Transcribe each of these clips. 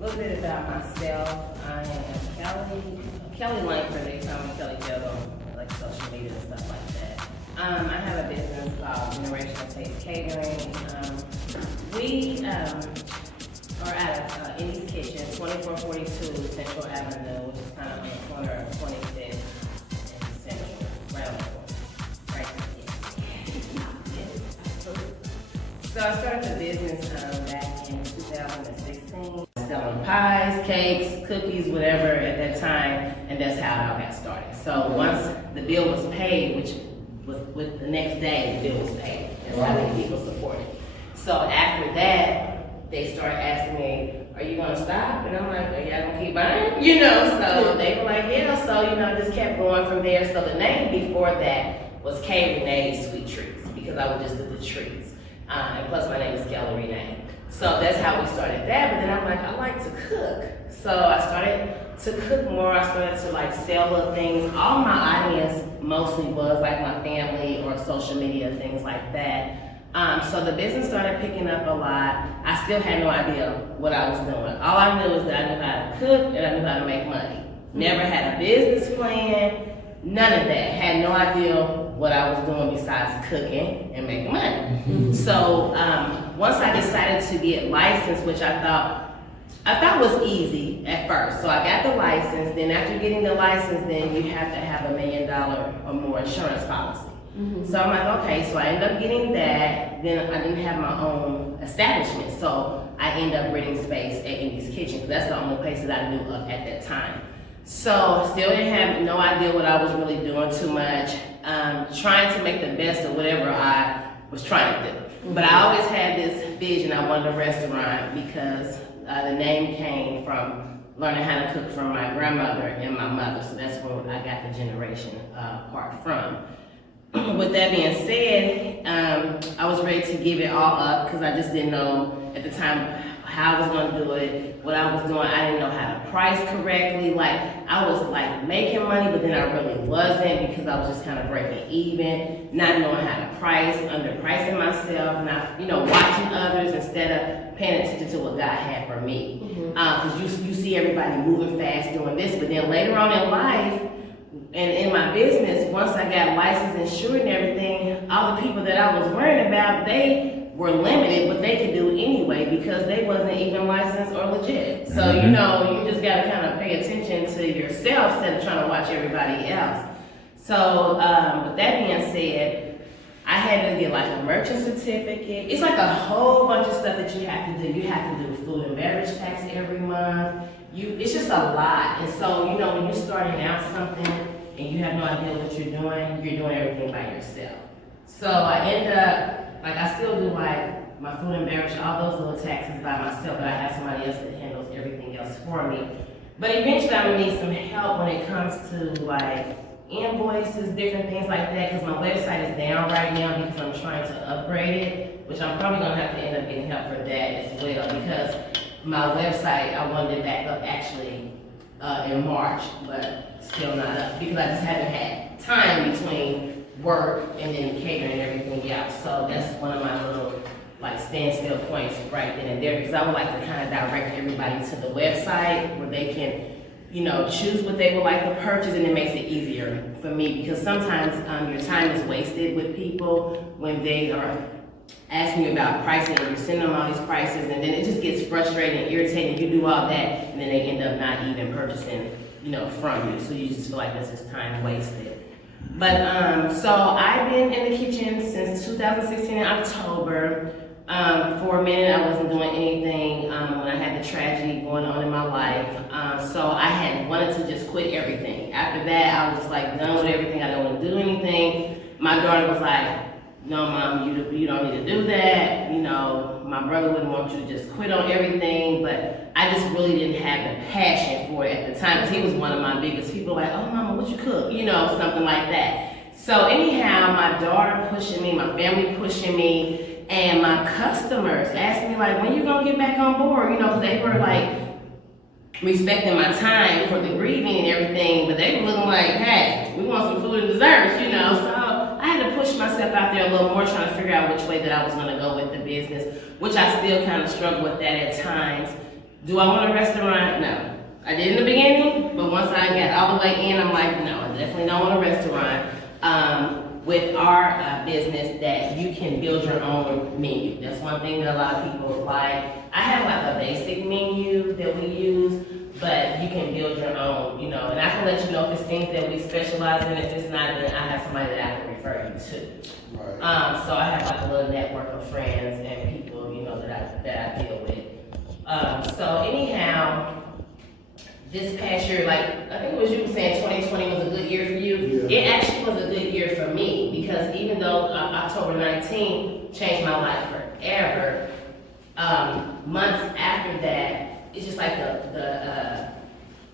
A little bit about myself. I am Kelly Langford. They call me Kelly Kelly on like social media and stuff like that. I have a business called Generational Taste Catering. We are at Indy's Kitchen, 2442 Central Avenue, which is kind of on the corner of 25th and Central, right on the corner, right there. So I started the business back in 2016, selling pies, cakes, cookies, whatever at that time, and that's how it all got started. So once the bill was paid, which was with the next day, the bill was paid. That's how many people supported. So after that, they started asking me, are you gonna stop? And I'm like, are y'all gonna keep buying? You know, so they were like, yeah. So, you know, just kept going from there. So the name before that was K. Renee's Sweet Treats, because I would just do the treats. And plus my name is Kelly Renee. So that's how we started that. But then I'm like, I like to cook. So I started to cook more. I started to like sell little things. All my audience mostly was like my family or social media, things like that. So the business started picking up a lot. I still had no idea what I was doing. All I knew was that I knew how to cook and I knew how to make money. Never had a business plan, none of that. Had no idea what I was doing besides cooking and making money. So once I decided to get licensed, which I thought was easy at first. So I got the license. Then after getting the license, then you have to have $1 million or more insurance policy. So I'm like, okay, so I ended up getting that. Then I didn't have my own establishment. So I ended up renting space at Indy's Kitchen, because that's the only place that I knew of at that time. So still didn't have no idea what I was really doing too much. Trying to make the best of whatever I was trying to do. But I always had this vision. I wanted a restaurant because the name came from learning how to cook from my grandmother and my mother. So that's where I got the generation part from. With that being said, I was ready to give it all up because I just didn't know at the time how I was going to do it, what I was doing. I didn't know how to price correctly. Like, I was like making money, but then I really wasn't, because I was just kind of breaking even, not knowing how to price, underpricing myself, not, you know, watching others instead of paying attention to what God had for me. Because you see everybody moving fast doing this, but then later on in life, and in my business, once I got licensed, insured and everything, all the people that I was worrying about, they were limited what they could do anyway, because they wasn't even licensed or legit. So, you know, you just gotta kind of pay attention to yourself instead of trying to watch everybody else. So, with that being said, I had to get like a merchant certificate. It's like a whole bunch of stuff that you have to do. You have to do food and beverage tax every month. It's just a lot. And so, you know, when you're starting out something and you have no idea what you're doing everything by yourself. So I end up, like, I still do like my food and beverage, all those little taxes by myself, but I have somebody else that handles everything else for me. But eventually I'm gonna need some help when it comes to like invoices, different things like that, because my website is down right now because I'm trying to upgrade it, which I'm probably gonna have to end up getting help for that as well, because my website, I wanted it back up actually in March, but still not up, because I just haven't had time between work and then catering and everything else. So that's one of my little like standstill points right then and there, because I would like to kind of direct everybody to the website where they can, you know, choose what they would like to purchase, and it makes it easier for me, because sometimes your time is wasted with people when they are asking you about pricing, and you send them all these prices, and then it just gets frustrating and irritating. You do all that, and then they end up not even purchasing, you know, from you. So you just feel like this is time wasted. But so I've been in the kitchen since 2016 in October. For a minute, I wasn't doing anything when I had the tragedy going on in my life. So I had wanted to just quit everything. After that, I was just like done with everything. I don't want to do anything. My daughter was like, no, Mom, you don't need to do that. You know, my brother wouldn't want you to just quit on everything, but I just really didn't have the passion for it at the time, because he was one of my biggest people, like, oh, Mama, what you cook? You know, something like that. So anyhow, my daughter pushing me, my family pushing me, and my customers asked me, like, when you gonna get back on board? You know, because they were like respecting my time for the grieving and everything, but they were looking like, hey, we want some food and desserts, you know. So I had to push myself out there a little more, trying to figure out which way that I was gonna go with the business, which I still kind of struggle with that at times. Do I want a restaurant? No. I did in the beginning, but once I got all the way in, I'm like, no, I definitely don't want a restaurant. With our business, that you can build your own menu. That's one thing that a lot of people like. I have like a basic menu that we use, but you can build your own, you know, and I can let you know if it's things that we specialize in. If it's not, then I have somebody that I can refer you to. Right. So I have like a little network of friends and people, you know, that I deal with. So anyhow, this past year, like, I think it was you were saying 2020 was a good year for you. Yeah. It actually was a good year for me, because even though October 19th changed my life forever, months after that, it's just like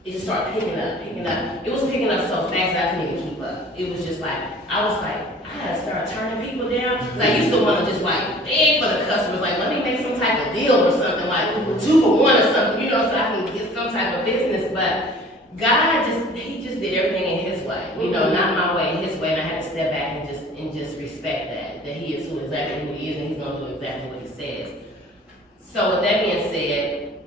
it just started picking up. It was picking up so fast that I couldn't even keep up. It was just like, I was like, I had to start turning people down. Cause I used to want to just like beg for the customers, like, let me make some type of deal or something, like 2 for 1 or something, you know, so I can get some type of business. But God he just did everything in His way, you know, not my way, His way, and I had to step back and just respect that He is exactly who He is, and He's gonna do exactly what He says. So with that being said,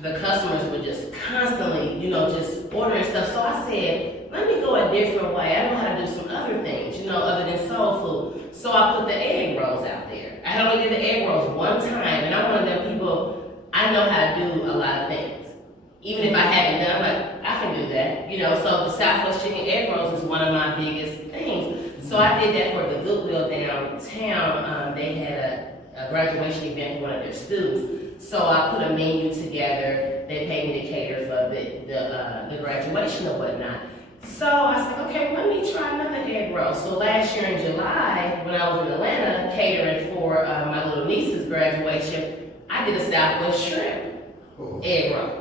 the customers were just constantly, you know, just ordering stuff. So I said, let me go a different way. I know how to do some other things, you know, other than soul food. So I put the egg rolls out there. I only did the egg rolls one time, and I'm one of them people, I know how to do a lot of things. Even if I haven't done, I'm like, I can do that, you know. So the Southwest chicken egg rolls is one of my biggest things. So I did that for the Goodwill downtown. They had a graduation event for one of their students. So I put a menu together. They paid me to cater for the graduation or whatnot. So I said, okay, let me try another egg roll. So last year in July, when I was in Atlanta catering for my little niece's graduation, I did a Southwest shrimp egg roll.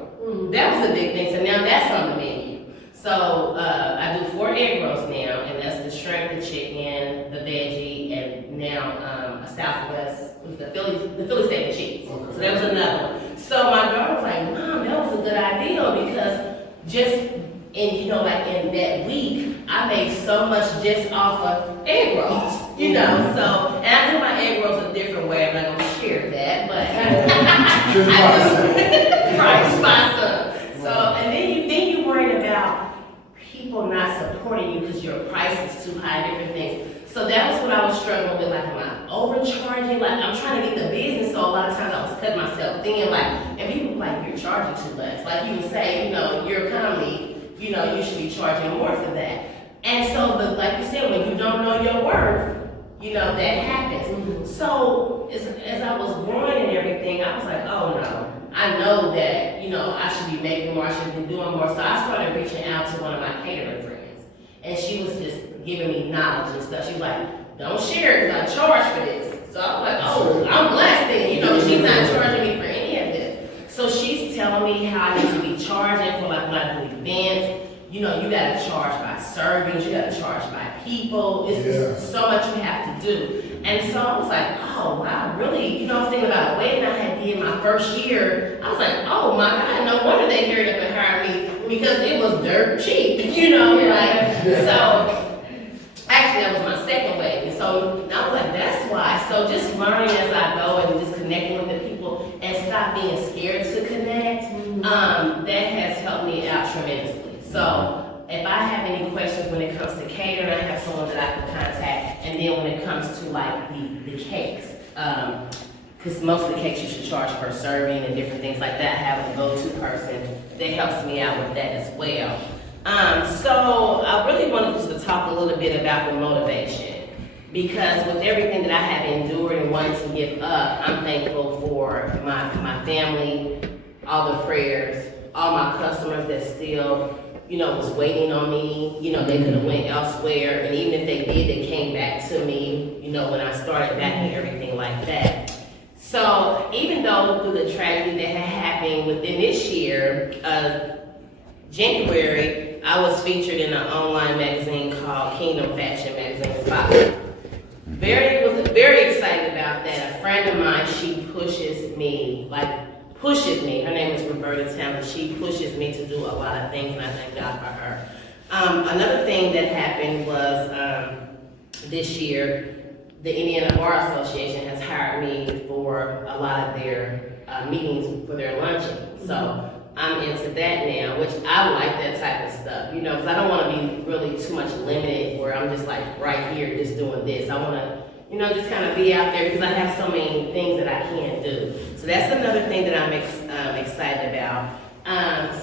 That was a big thing. So now that's on the menu. So I do 4 egg rolls now, and that's the shrimp, the chicken, the veggie, and now a Southwest, the Philly steak and cheese. Okay. So that was another one. So my daughter was like, Mom, that was a good idea, because just in like in that week, I made so much just off of egg rolls, you know. So, and I do my egg rolls a different way. I'm not gonna share that, but I just try some. So, and then you worried about people not supporting you because your price is too high, different things. So that was what I was struggling with, like, am I overcharging? Like, I'm trying to get the business, so a lot of times I was cutting myself thin, like, and people were like, you're charging too much. Like you would say, you know, your economy, you know, you should be charging more for that. And so, but like you said, when you don't know your worth, you know, that happens. Mm-hmm. So as I was growing and everything, I was like, oh no, I know that, you know, I should be making more, I should be doing more. So I started reaching out to one of my catering friends, and she was just giving me knowledge and stuff. She was like, don't share it because I charge for this. So I was like, oh, I'm blessed then, you know, she's not charging me for any of this. So she's telling me how I need to be charging for, like, when I do events. You know, you gotta charge by servings, you gotta charge by people. It's so much you have to do. And so I was like, oh wow, really? You know, I was thinking about a wedding I had did my first year. I was like, oh my God, no wonder they hurried up and hired me, because it was dirt cheap, you know, like, so actually that was my second wedding. So I was like, that's why. So just learning as I go and just connecting with the people and stop being scared to connect, that has helped me out tremendously. So if I have any questions when it comes to catering, I have someone that I can contact. And then when it comes to like the cakes, because most of the cakes you should charge per serving and different things like that, I have a go-to person that helps me out with that as well. So I really wanted just to talk a little bit about the motivation, because with everything that I have endured and wanted to give up, I'm thankful for my family, all the prayers, all my customers that still, you know, was waiting on me. You know, they could have went elsewhere, and even if they did, they came back to me, you know, when I started back and everything like that. So even though through the tragedy that had happened within this year, January, I was featured in an online magazine called Kingdom Fashion Magazine Spotlight. Was very excited about that. A friend of mine, she pushes me, her name is Roberta Townsend. She pushes me to do a lot of things, and I thank God for her. Another thing that happened was this year, the Indiana Bar Association has hired me for a lot of their meetings for their luncheon. So I'm into that now, which I like that type of stuff, you know, because I don't want to be really too much limited where I'm just like right here just doing this. I want to, you know, just kind of be out there because I have so many things that I can't do. So that's another thing that I'm excited about.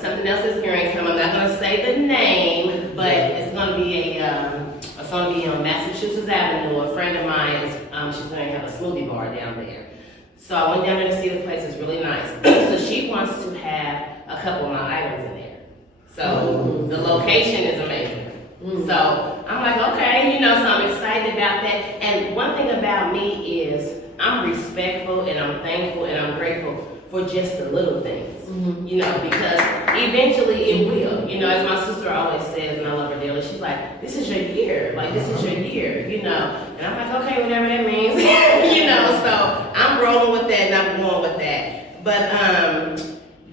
Something else is going to come. I'm not going to say the name, but it's going to be it's going to be on Massachusetts Avenue. A friend of mine, she's going to have a smoothie bar down there. So I went down there to see the place. It's really nice. So she wants to have a couple of my items in there. So the location is amazing. So I'm like, okay, you know, so I'm excited about that. And one thing about me is I'm respectful and I'm thankful and I'm grateful for just the little things, you know, because eventually it will. You know, as my sister always says, and I love her dearly, she's like, this is your year. Like, this is your year, you know. And I'm like, okay, whatever that means, you know. So I'm rolling with that and I'm going with that. But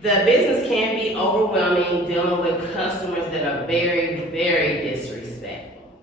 the business can be overwhelming dealing with customers that are very, very disrespectful.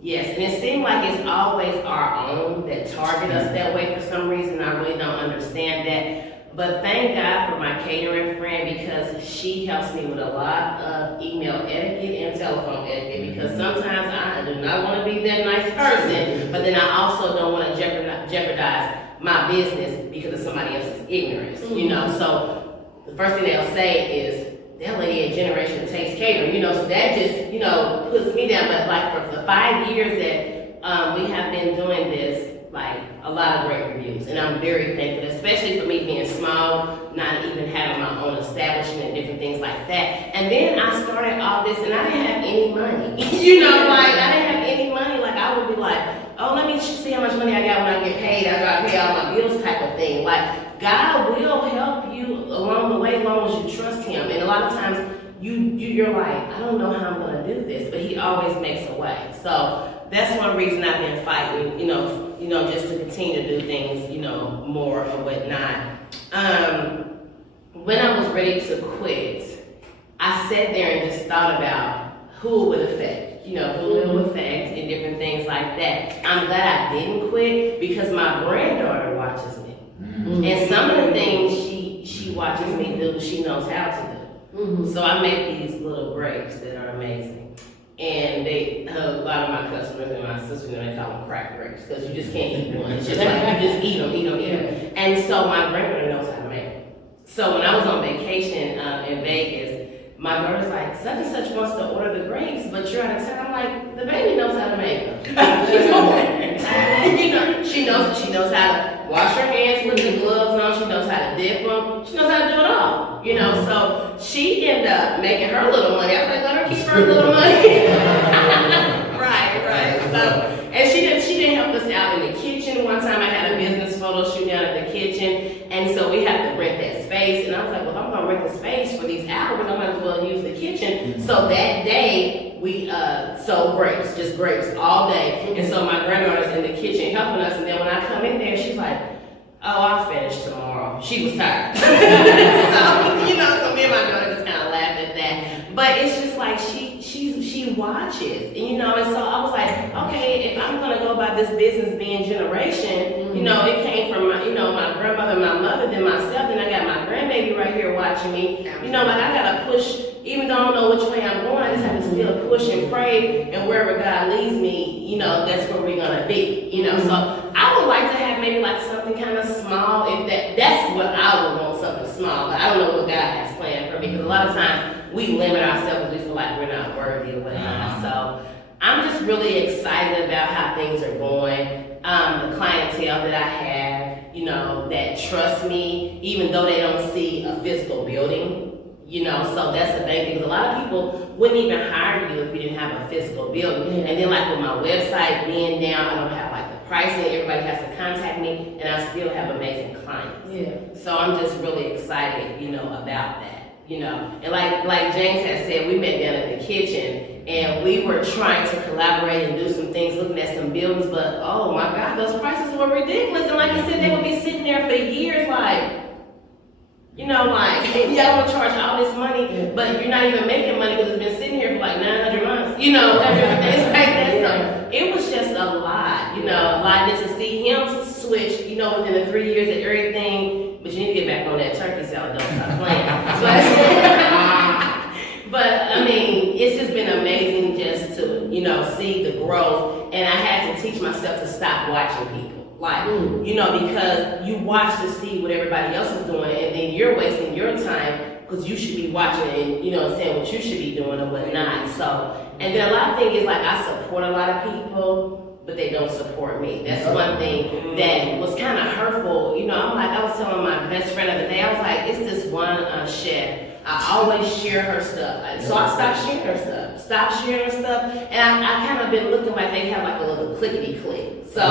Yes, and it seems like it's always our own that target us that way for some reason. I really don't understand that. But thank God for my catering friend because she helps me with a lot of email etiquette and telephone etiquette because sometimes I do not want to be that nice person, but then I also don't want to jeopardize my business because of somebody else's ignorance, you know. So the first thing they'll say is, that lady at Generation Takes Catering, you know, so that just, you know, puts me down. But like for the 5 years that we have been doing this, like a lot of great reviews. And I'm very thankful, especially for me being small, not even having my own establishment and different things like that. And then I started all this and I didn't have any money. You know, like I didn't have any money. Like I would be like, oh, let me see how much money I got when I get paid after I pay all my bills type of thing. Like God will help you along the way as long as you trust Him. And a lot of times you're like, I don't know how I'm gonna do this, but He always makes a way. So that's one reason I've been fighting, you know, just to continue to do things, you know, more or whatnot. When I was ready to quit, I sat there and just thought about who it would affect, you know, who it would affect and different things like that. I'm glad I didn't quit because my granddaughter watches me. And some of the things she watches me do, she knows how to do. So I make these little breaks that are amazing. And a lot of my customers and my sisters, they call them crack breaks because you just can't eat one. It's just like you just eat them. And so my granddaughter knows how to make them. So when I was on vacation in Vegas, my daughter's like, such and such wants to order the grapes, but you're out of town. I'm like, the baby knows how to make them. She's born. You know, she knows how to wash her hands with the gloves on. She knows how to dip them. She knows how to do it all. You know, so she ended up making her little money. I was like, let her keep her little money. Right. So, and she didn't help us out in the kitchen. One time I had a business photo shoot down at the kitchen, and so we had to rent that space. And I was like, well, if I'm gonna rent the space for these hours, I might as well use the kitchen. So that day we sold grapes, just grapes all day. And so my granddaughter's in the kitchen helping us, and then when I come in there, she's like, oh, I'll finish tomorrow. She was tired. So, you know, so me and my daughter just kind of laughed at that. But it's just like she watches, and you know, and so I was like, okay, if I'm gonna go about this business being generation, you know, it came from my, you know, my grandmother, my mother, then myself, then I got my grandbaby right here watching me. You know, like I gotta push, even though I don't know which way I'm going, I just have to still push and pray, and wherever God leads me, you know, that's where we're gonna be. You know, so I would like to have maybe like something kind of small, if that's what I would want, something small, but I don't know what God has planned for me, because a lot of times we limit ourselves because we feel like we're not worthy or whatnot. So I'm just really excited about how things are going. The clientele that I have, you know, that trust me, even though they don't see a physical building, you know, so that's the thing, because a lot of people wouldn't even hire you if you didn't have a physical building. And then like with my website being down, I don't have like the pricing, everybody has to contact me, and I still have amazing clients. So I'm just really excited, you know, about that. You know, and like James had said, we met down in the kitchen and we were trying to collaborate and do some things, looking at some buildings, but oh my God, those prices were ridiculous. And like you said, they would be sitting there for years, like, you know, like, y'all want to charge all this money, but you're not even making money because it's been sitting here for like 900 months, you know, things like that. So it was just a lot, you know, a lot. And to see him switch, you know, within the 3 years of everything, but you need to get like don't stop playing. But I mean, it's just been amazing just to, you know, see the growth. And I had to teach myself to stop watching people. Like, you know, because you watch to see what everybody else is doing, and then you're wasting your time because you should be watching and, you know, saying what you should be doing or whatnot. So, and then a lot of things is like I support a lot of people, but they don't support me. That's one thing that was kind of hurtful. You know, I was telling my best friend the other day, I was like, it's this one chef. I always share her stuff. So I stopped sharing her stuff. And I kind of been looking like they have like a little clickety click. So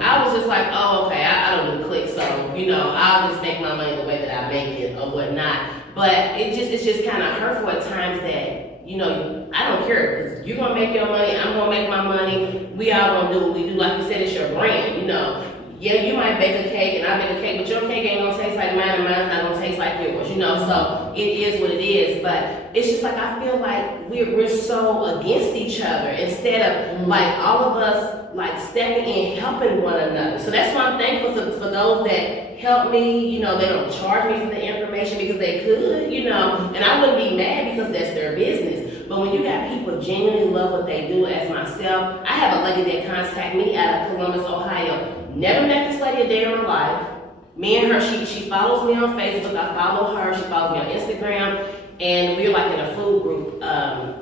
I was just like, oh, okay, I don't do click. So, you know, I'll just make my money the way that I make it or whatnot. But it's just kind of hurtful at times that, you know, I don't care, because you're gonna make your money, I'm gonna make my money, we all gonna do what we do. Like you said, it's your brand, you know. Yeah, you might bake a cake and I bake a cake, but your cake ain't gonna taste like mine and mine's not gonna taste like yours, you know. So it is what it is. But it's just like I feel like we're so against each other instead of like all of us like stepping in, helping one another. So that's why I'm thankful for those that help me. You know, they don't charge me for the information because they could, you know, and I wouldn't be mad because that's their business. But when you got people genuinely love what they do, as myself, I have a lady that contacted me out of Columbus, Ohio. Never met this lady a day in my life. Me and her, she follows me on Facebook. I follow her. She follows me on Instagram, and we're like in a food group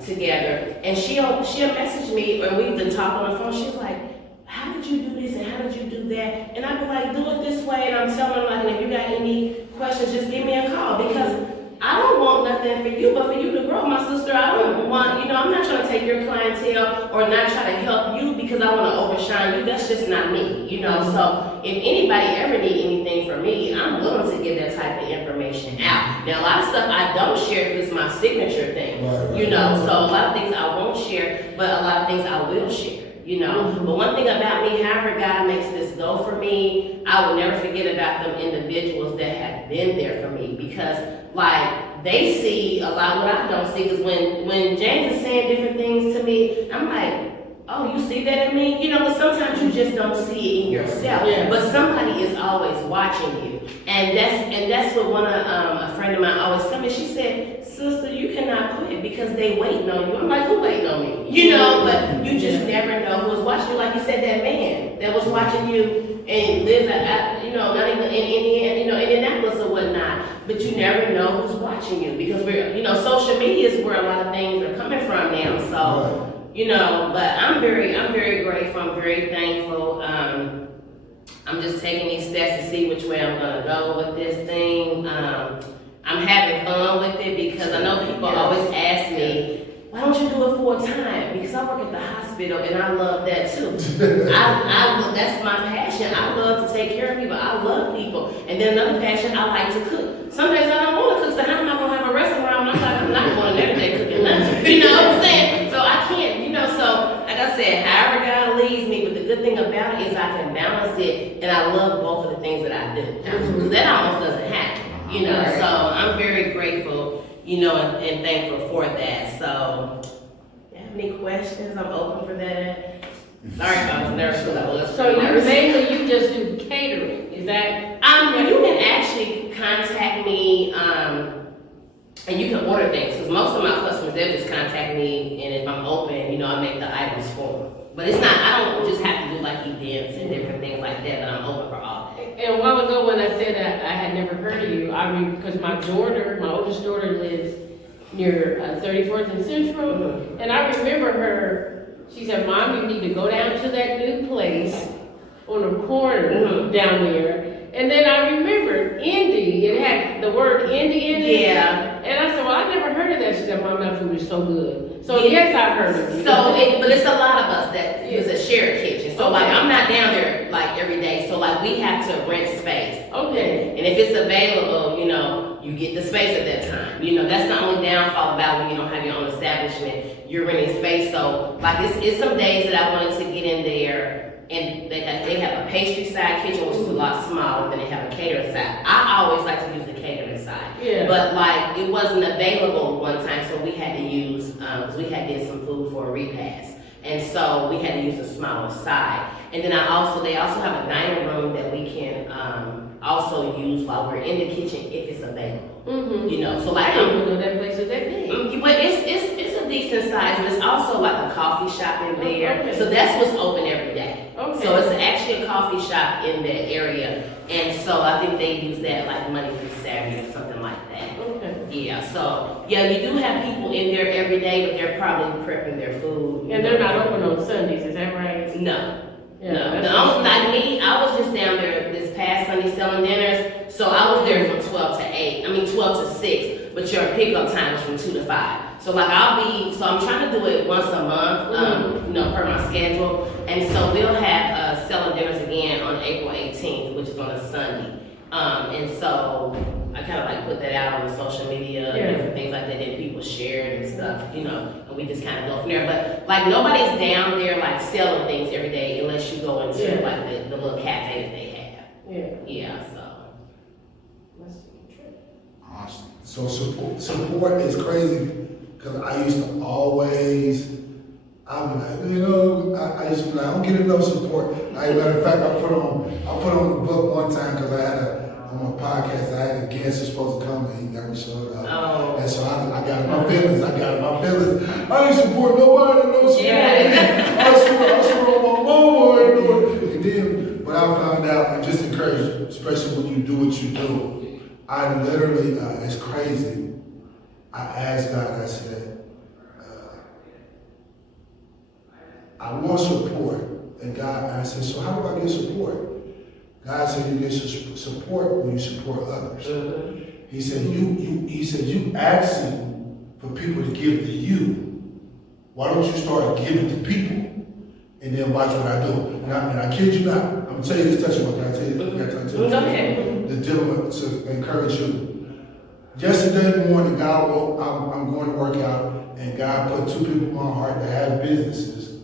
together. And she'll message me, and we've been talking on the phone. She's like, "How did you do this and how did you do that?" And I'd be like, "Do it this way." And I'm telling her like, "And if you got any questions, just give me a call, because I don't want nothing for you, but for you to grow, my sister. I don't want, you know, I'm not trying to take your clientele or not try to help you because I want to overshine you. That's just not me, you know. So if anybody ever need anything from me, I'm willing to give that type of information out. Now, a lot of stuff I don't share because it's my signature thing, you know. So a lot of things I won't share, but a lot of things I will share. You know, but one thing about me, however God makes this go for me, I will never forget about them individuals that have been there for me, because like they see a lot what I don't see. Because when James is saying different things to me, I'm like, oh, you see that in me? You know, but sometimes you just don't see it in yourself. Yeah. But somebody is always watching you, and that's what one of a friend of mine always told me. She said, "Sister, you cannot quit because they waiting on you." I'm like, who waiting on me? You know, but you just never know who's watching you. Like you said, that man that was watching you and lives at, you know, not even in Indiana, you know, Indianapolis or whatnot. But you never know who's watching you, because we're, you know, social media is where a lot of things are coming from now. So. You know, but I'm very grateful. I'm very thankful. I'm just taking these steps to see which way I'm gonna go with this thing. I'm having fun with it, because I know people always ask me, why don't you do it full time? Because I work at the hospital and I love that too. That's my passion. I love to take care of people. I love people. And then another passion, I like to cook. Some days I don't want to cook, so how am I gonna have a restaurant? I'm not going every day cooking nothing. You know what I'm saying? So I can't, you know, so like I said, however God leads me, but the good thing about it is I can balance it, and I love both of the things that I do. Because that almost doesn't happen, you know, so I'm very grateful, you know, and thankful for that. So, do you have any questions? I'm open for that. Sorry if I was nervous because I was. So mainly you just do catering, is that? You can actually contact me, and you can order things, because most of my customers, they'll just contact me, and if I'm open, you know, I make the items for them. But it's not, I don't just have to do like events and different things like that, but I'm open for all that. And a while ago when I said that I had never heard of you, I mean, because my oldest daughter lives near 34th and Central, and I remember her, she said, "Mom, you need to go down to that new place on the corner down there." And then I remembered Indy, it had the word Indy in it. Yeah. And I said, well, I never heard of that. She said, Mom, that food is so good. So yes, I've heard of it. But it's a lot of us that use a shared kitchen. So like, I'm not down there like every day. So like, we have to rent space. Okay. And if it's available, you know, you get the space at that time. You know, that's the only downfall about when you don't have your own establishment. You're renting space. So like, it's some days that I wanted to get in there. And they have a pastry side kitchen, which is a lot smaller than they have a catering side. I always like to use the catering side. Yeah. But like, it wasn't available one time, so we had to use, because we had did some food for a repast. And so we had to use a smaller side. And then they also have a dining room that we can also use while we're in the kitchen if it's available. Mm-hmm. You know, so I like didn't even know that place was that big. but it's a decent size, but it's also like a coffee shop in there. Okay. So that's what's open every day. Okay. So it's actually a coffee shop in that area, and so I think they use that like Monday through Saturday or something like that. Okay. Yeah, so yeah, you do have people in there every day, but they're probably prepping their food. And they're not open on Sundays, is that right? No. Yeah, No, that's like me, I was just down there this past Sunday selling dinners, so I was there from 12 to 8, 12 to 6, but your pickup time is from 2 to 5. So like I'm trying to do it once a month, per my schedule, and so we'll have selling dinners again on April 18th, which is on a Sunday. And so I kind of like put that out on the social media and different things like that, and people share it and stuff, and we just kind of go from there. But like nobody's down there like selling things every day unless you go into like the little cafe that they have. Yeah, so. Awesome. So support is crazy because I used to always, I used to be like, I don't get enough support. Like, matter of fact, I put on the book one time because I had on my podcast, I had a guest who's supposed to come and he never showed up. Oh. And so I got in my feelings. I ain't support nobody, no support. Yeah. I swear on my mama ain't doing. And then, but I found out, and just encourage, especially when you do what you do, I literally, it's crazy. I asked God, I said, I want support. And God, I said, so how do I get support? God said, you get support when you support others. Mm-hmm. He said, you asking for people to give to you. Why don't you start giving to people? And then watch what I do. And I kid you not. I'm going to tell you this testimony. Can I tell you? Go ahead. The gentleman to encourage you. Yesterday morning, I'm going to work out, and God put two people in my heart that had businesses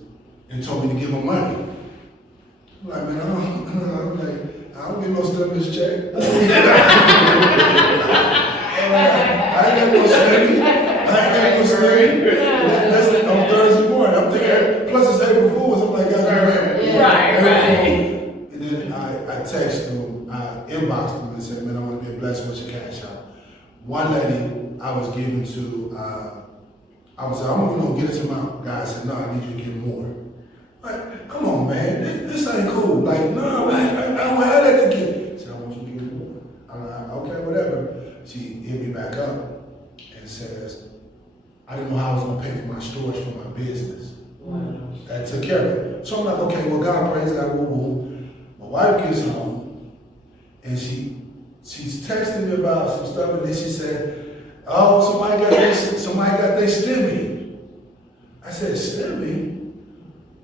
and told me to give them money. I'm like, man, I don't get no stimulus check. I ain't got no stimulus. That's on Thursday morning. I'm thinking, plus it's April Fool's. I'm like, Right. And then I text them, I inboxed them and said, man, I want to be a blessing with your cash out. One lady I was giving to, I was like, I'm going to get this amount. God said, no, I need you to give more. Like, come on, man, this ain't cool. Like, no, I don't have that to give. She said, I want you to give me more. I'm like, okay, whatever. She hit me back up and says, I didn't know how I was going to pay for my storage for my business. Wow. That took care of it. So I'm like, okay, well, God praise God, woo-woo. My wife gets home, and she's texting me about some stuff, and then she said, oh, somebody got their stimmy. I said, stimmy?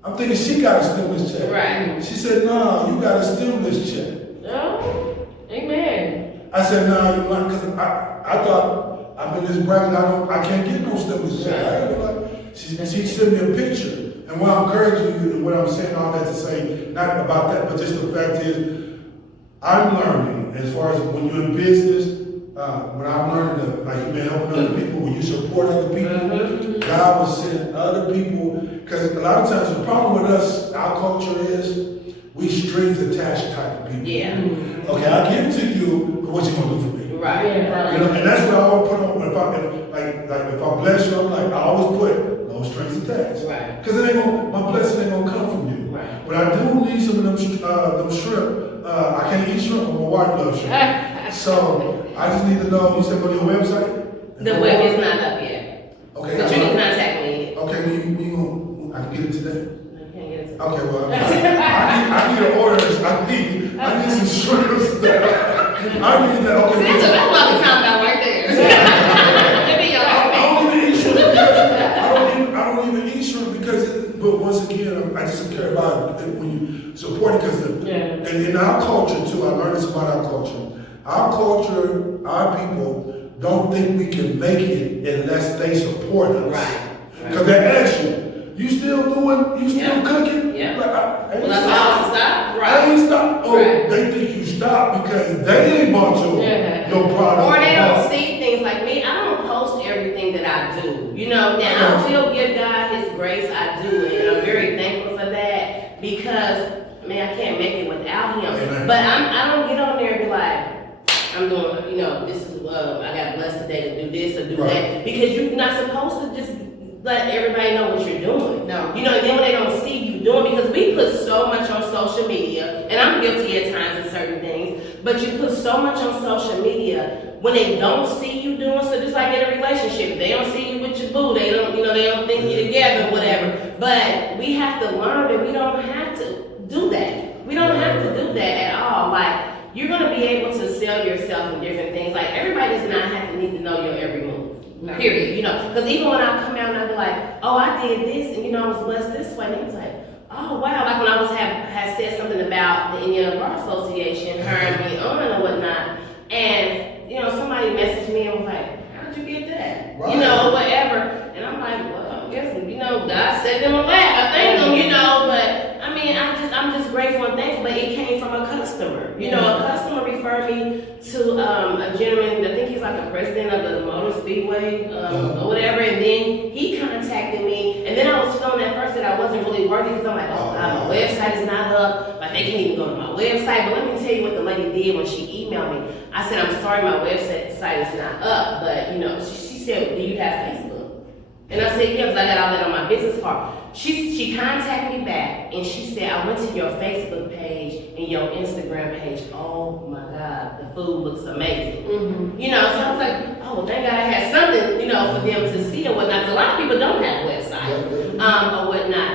I'm thinking she got a stimulus check. Right. She said, no, you got a stimulus check. Oh, amen. I said, no, you not, because I thought I'm in this bracket, I can't get no stimulus check. She sent me a picture. And what I'm encouraging you, and what I'm saying all that to say, not about that, but just the fact is, I'm learning, as far as when you're in business, when I'm learning that, like you've been helping other people, when you support other people, God will send other people, because a lot of times the problem with us, our culture is, we strings attached type of people. Yeah. Okay, I'll give it to you, but what you gonna do for me? Right. Yeah. You know, and that's what I always put on, if I bless you, I'm like, I always put no strings attached. Right. Because my blessing ain't gonna come from you. Right. But I do need some of them shrimp. I can't eat shrimp, but my wife loves shrimp. So I just need to know, you said go to your website? The web is not up yet. Okay. But you can contact me. Okay, I can get it today. I can't get it. Okay, well, I need an order. I need some shrimp. I need that. Okay. That's what I'm talking about right there. Maybe your I don't even eat shrimp. I don't even eat shrimp because, but once again, I just care about it when you support it because, and in our culture too, I learned this about our culture. Our culture, our people don't think we can make it unless they support us. Right. Because they ask you still cooking? Yeah. Like, Well, that's all stop. Right. I ain't stop. Oh, Right. they think you stop because they ain't bought your product. Or they don't see things like me. I don't post everything that I do. Now I will give God His grace. I do, and I'm very thankful for that because man, I can't make it without him. Amen. But I don't get on there and be like, I'm doing, this is, I got blessed today to do this or do that. Because you're not supposed to just let everybody know what you're doing. No. Then when they don't see you doing, because we put so much on social media, and I'm guilty at times of certain things, but you put so much on social media when they don't see you doing, so just like in a relationship, if they don't see you with your boo, they don't, they don't think you're together, whatever. But we have to learn that we don't have to do that. We don't have to do that at all. Like, you're gonna be able to sell yourself in different things. Like, everybody does not have to need to know your every move. No. Period. Because even when I come out and I be like, oh, I did this, and I was blessed this way, and it was like, oh wow, like when I was had said something about the Indiana Bar Association hiring me on or whatnot, and somebody messaged me and was like, how'd you get that? Right. Whatever. And I'm like, well, I guess God set them a lap. I thank them, but I mean, I'm just grateful and thankful. But it came from a customer. A customer referred me to a gentleman. I think he's like a president of the Motor Speedway or whatever. And then he contacted me, and then I was feeling at first that I wasn't really worthy because I'm like, my website is not up. Like, they can't even go to my website. But let me tell you what the lady did when she emailed me. I said, I'm sorry, my website is not up, but she said, do you have Facebook? And I said, yeah, because I got all that on my business card. She contacted me back, and she said, I went to your Facebook page and your Instagram page. Oh my God, the food looks amazing. Mm-hmm. So I was like, oh, thank God I had something, for them to see or whatnot. Because a lot of people don't have websites or whatnot.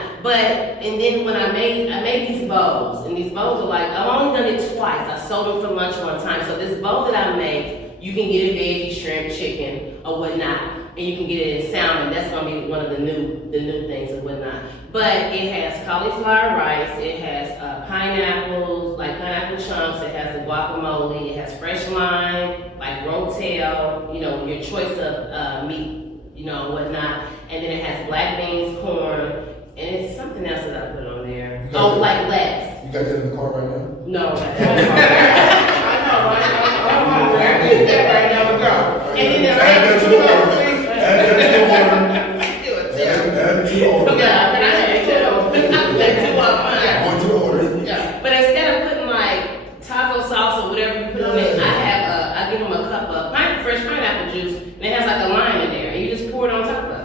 And then when I made these bowls, and these bowls are like, I've only done it twice. I sold them for lunch one time. So this bowl that I make, you can get it veggie, shrimp, chicken, or whatnot. And you can get it in salmon. That's gonna be one of the new things and whatnot. But it has cauliflower rice. It has pineapples, like pineapple chunks. It has the guacamole. It has fresh lime, like rotel. Your choice of meat, whatnot. And then it has black beans, corn, and it's something else that I put on there. Like lettuce. You got that in the car right now? No. And then there's add that to the order. Add that to the order. One to the order. Yeah. But instead of putting like taco sauce or whatever you put on it, I give them a cup of fresh pineapple juice, and it has like a lime in there, and you just pour it on top of it.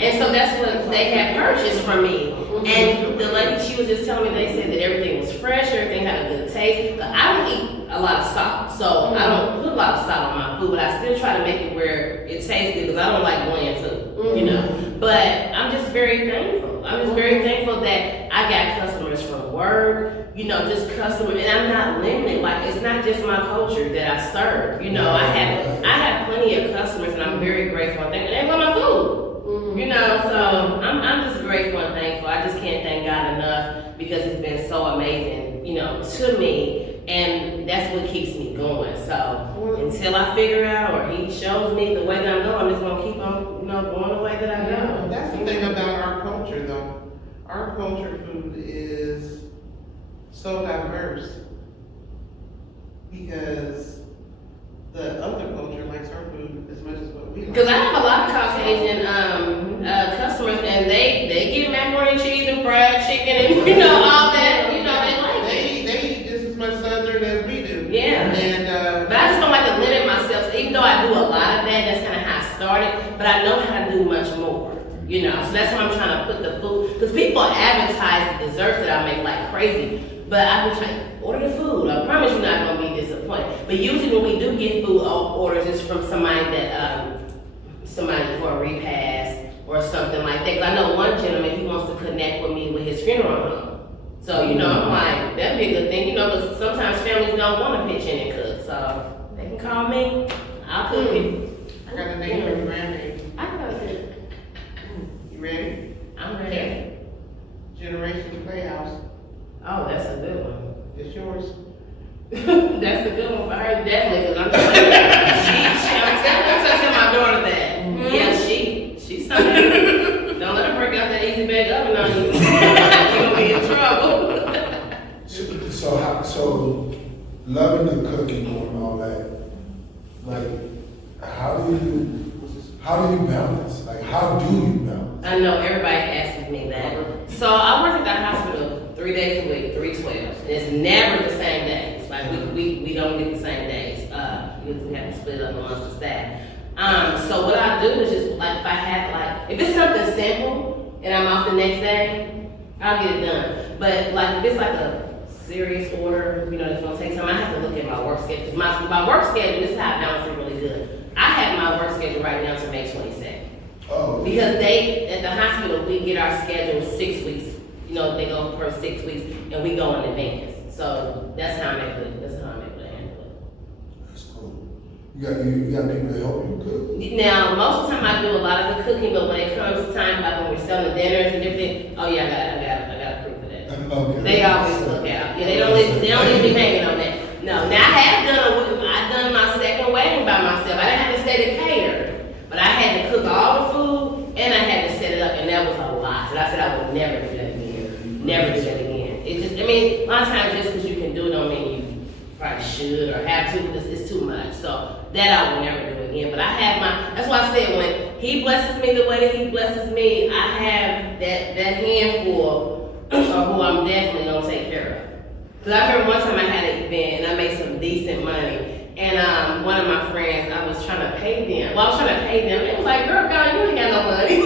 And so that's what they had purchased from me. And the lady, she was just telling me, they said that everything was fresh, everything had a good taste. But I don't eat a lot of salt, so I don't put a lot of salt on my food, but I still try to make it where it tastes good because I don't like bland food, But I'm just very thankful. I'm just very thankful that I got customers from work, just customers, and I'm not limited. Like, it's not just my culture that I serve. I have plenty of customers, and I'm very grateful and thankful. They love my food. So I'm just grateful and thankful. I just can't thank God enough because it's been so amazing, to me, and that's what keeps me going. So until I figure out or He shows me the way that I'm going, I'm just gonna keep on, going the way that I go. That's the thing about our culture, though. Our culture food is so diverse because the other culture likes our food as much as what we like. Because I have a lot of Caucasian customers, and they get macaroni and cheese and fried chicken and all that. They like it. They eat just as much Southern as we do. Yeah. And but I just don't like to limit myself. So even though I do a lot of that, that's kind of how I started. But I know how to do much more. So that's why I'm trying to put the food. Because people advertise the desserts that I make like crazy. But I've been trying to order the food. I promise you're not going to be disappointed. But usually when we do get food orders, it's from somebody for a repast or something like that. Because I know one gentleman, he wants to connect with me with his funeral home. So, I'm like, that'd be a good thing, because sometimes families don't want to pitch in and cook. So they can call me, I'll cook it. I got a name for your grandbaby. I got it. You ready? I'm ready. Generation Playhouse. Oh, that's a good one. It's yours. That's a good one for her, definitely, because I'm just like, I'm telling my daughter that. Mm-hmm. Yeah, she's something. Don't let her break out that easy bag oven on you. You're gonna be in trouble. So loving the cooking and all that, like, how do you balance? Like, how do you balance? I know everybody asks me that. So I work at the hospital 3 3 days a week, 3 12s. And it's never the same days. Like we don't get the same days. We have to split up amongst the staff. So what I do is just like if I have like if it's something simple and I'm off the next day, I'll get it done. But like if it's like a serious order, you know, it's gonna take time, I have to look at my work schedule. Because my work schedule, this is how I balance it really good. I have my work schedule right now to May 22nd. Oh. Because they, at the hospital, we get our schedule 6 weeks. You know, they go for 6 weeks and we go in advance. So that's how I'm able to handle it. That's cool. You got people that help you cook? Now, most of the time I do a lot of the cooking, but when it comes time, like when we're selling dinners and everything, oh yeah, I got a crew for that. Okay. They always look out. Yeah, they don't leave me hanging on that. No, now I've done my second wedding by myself. I didn't have to stay to cater, but I had to cook all the food and I had to set it up, and that was a lot. And I said I would never do that again. Never do that again. It just, I mean, a lot of times just because you can do it don't mean you probably should or have to, because it's too much. So that I would never do again. But I have that's why I said when he blesses me the way that he blesses me, I have that handful of who I'm definitely gonna take care of. Because I remember one time I had an event and I made some decent money. And one of my friends, I was trying to pay them. Well, I was trying to pay them. It was like, girl, God, you ain't got no money.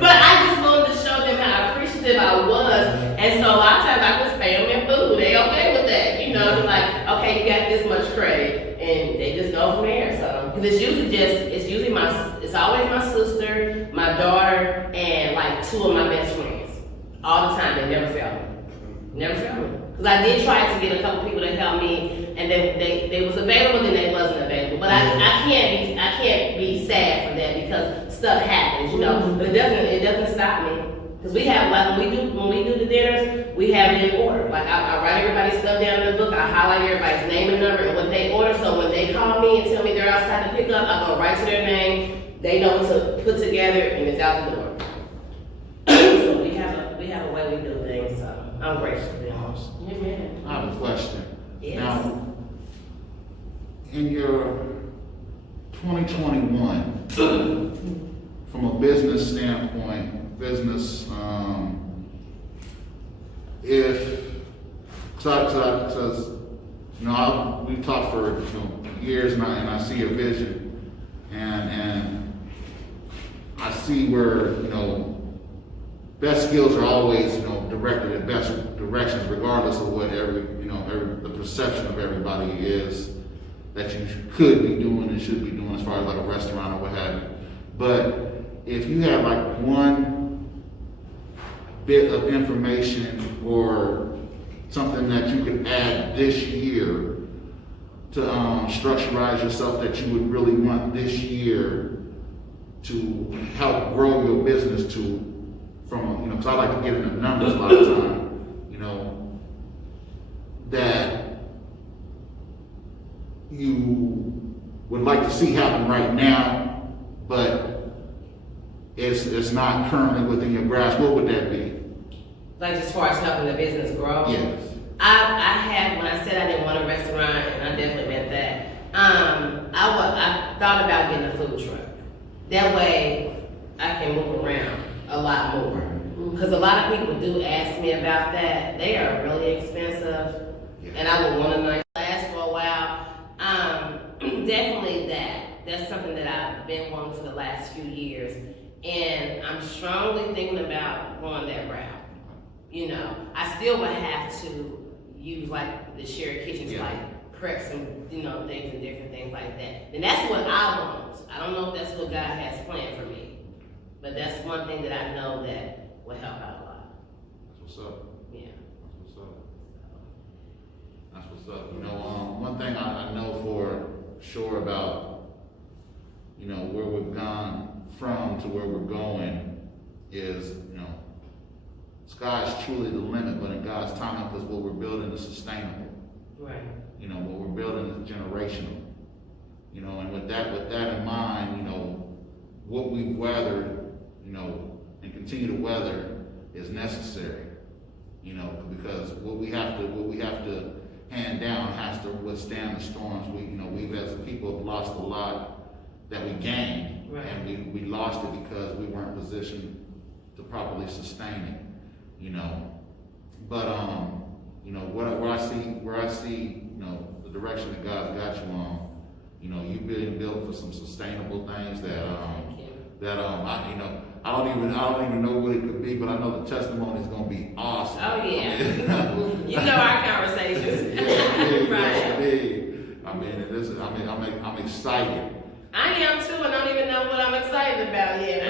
But I just wanted to show them how appreciative I was. And so a lot of times I just pay them in food. They okay with that. You know, they're like, okay, you got this much credit. And they just go from there. So, because it's always my sister, my daughter, and like 2 of my best friends. All the time, they never fail me. Never fail me. Because I did try to get a couple people to help me, and they was available, then they wasn't available. But I can't be sad for that because stuff happens, you know. But it doesn't stop me. Because we have, like, when we do the dinners, we have it in order. Like, I write everybody's stuff down in the book, I highlight everybody's name and number and what they order, so when they call me and tell me they're outside to pick up, I go right to their name, they know what to put together, and it's out the door. So we have a way we do things, so I'm grateful for them. Amen. I have a question. Yes. Now, in your 2021, from a business standpoint, because you know, we've talked for years, and I see a vision, and I see where best skills are always directed in best directions, regardless of what the perception of everybody is that you could be doing and should be doing as far as like a restaurant or what have you. But if you have like one bit of information or something that you could add this year to structurize yourself that you would really want this year to help grow your business from because I like to get into numbers a lot of time, that you would like to see happen right now, but it's not currently within your grasp. What would that be? Like as far as helping the business grow? Yes. I had, when I said I didn't want a restaurant, and I definitely meant that, I thought about getting a food truck. That way I can move around a lot more. Because a lot of people do ask me about that. They are really expensive, and I would want to last for a while. Definitely that's something that I've been wanting for the last few years, and I'm strongly thinking about going that route. I still would have to use like the shared kitchen to like prep some things and different things like that. And that's what I want. I don't know if that's what God has planned for me, but that's one thing that I know that will help out a lot. That's what's up. Yeah. That's what's up. One thing I know for sure about, where we've gone from to where we're going is, sky's truly the limit, but in God's timing, because what we're building is sustainable. Right. What we're building is generational. And with that in mind, what we've weathered, and continue to weather is necessary. Because what we have to hand down has to withstand the storms. We've as a people have lost a lot that we gained, right. And we lost it because we weren't positioned to properly sustain it. you know. But you know, where I see, you know, the direction that God's got you on, you know, you've been built for some sustainable things that I, you know, I don't even know what it could be, but I know the testimony is gonna be awesome. Oh yeah. You know our conversations. Right. I mean, it is. I mean, I'm excited. I am too, and I don't even know what I'm excited about yet.